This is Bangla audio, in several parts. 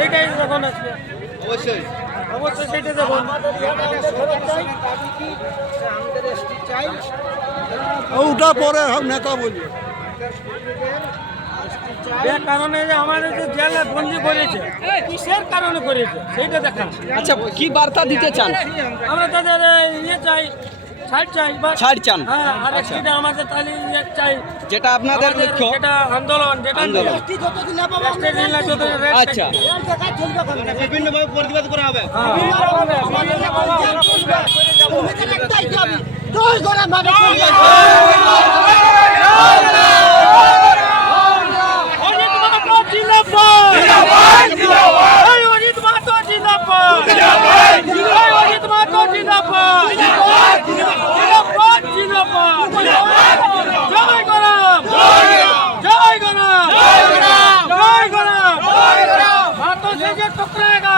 সেটাই যখন আসবে। অবশ্যই। অবশ্যই সেটা দেবো। ওটা পরে নেতা বলি এর কারণে যে আমাদের যে জেলে বন্দি করেছে কিসের কারণে করেছে সেইটা দেখা আচ্ছা কি বার্তা দিতে চান? আমরা তাদের ইয়ে চাই ছাড় চান। আচ্ছা। যেটা আপনাদের লক্ষ্য? আন্দোলন আচ্ছা। বিভিন্নভাবে প্রতিবাদ করা হবে।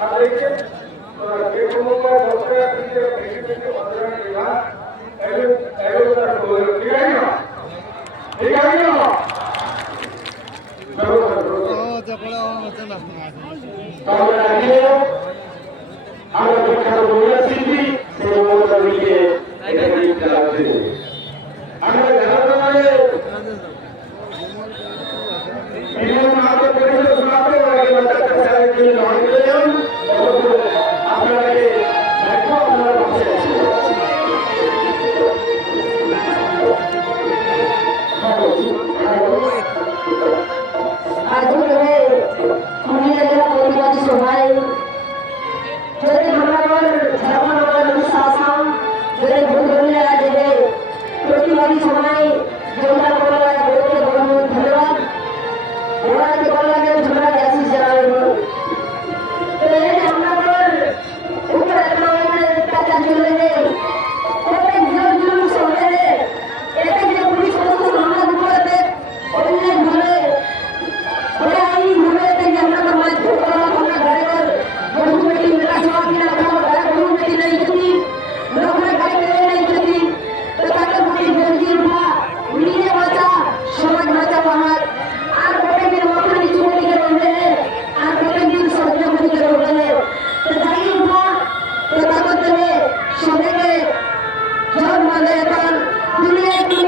তাদেরকে যে কোনো जन्म लेकर दुनिया की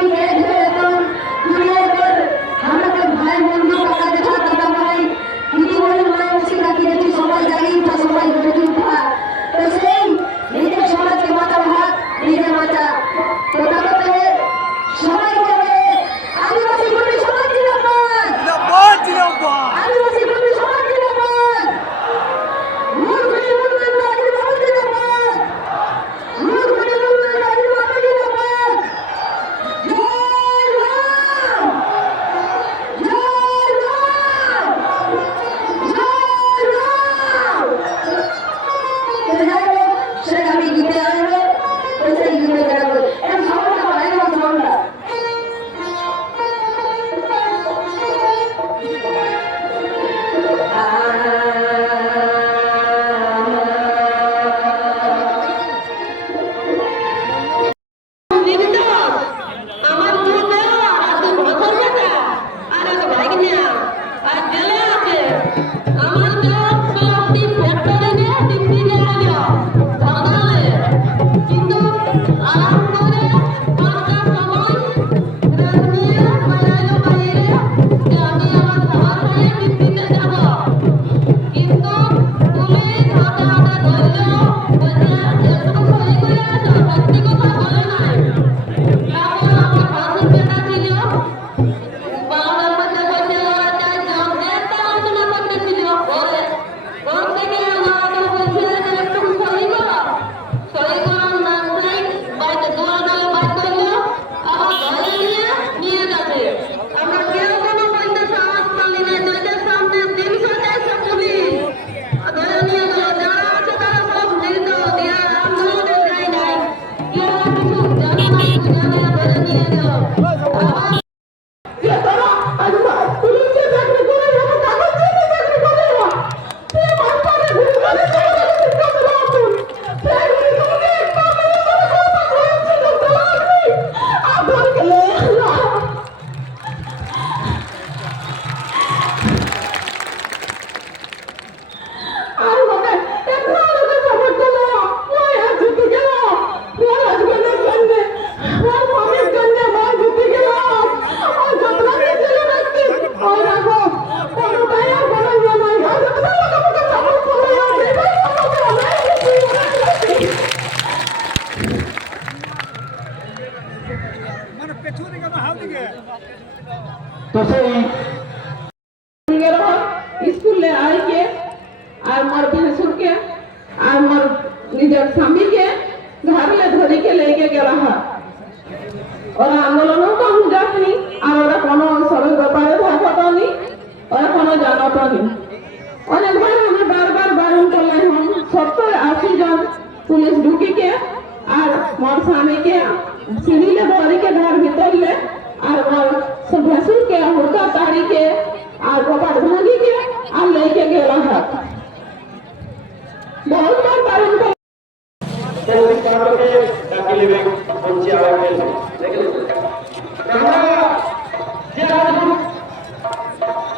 আর মোর নিজের স্বামীকে ঘরে ধরিকে লেগে গেল ওরা আন্দোলনও কম যায়নি আর ওরা কোনো সবের ব্যাপারে ভাবতনি, ওরা কোনো জানতনি। অনেকবার আমি বারবার বারণ করলাম, হম, সত্তর আশি জন পুলিশ ঢুকিকে আর মোর স্বামীকে সিঁড়িলে ধরিকে ঘর ভিতরলে, আর মোর ভেসুরকে হুড়কা তাড়িকে, আর কপাট ভাঙিকে আর লেকে গেল হাত বহুতবার বারণ করলাম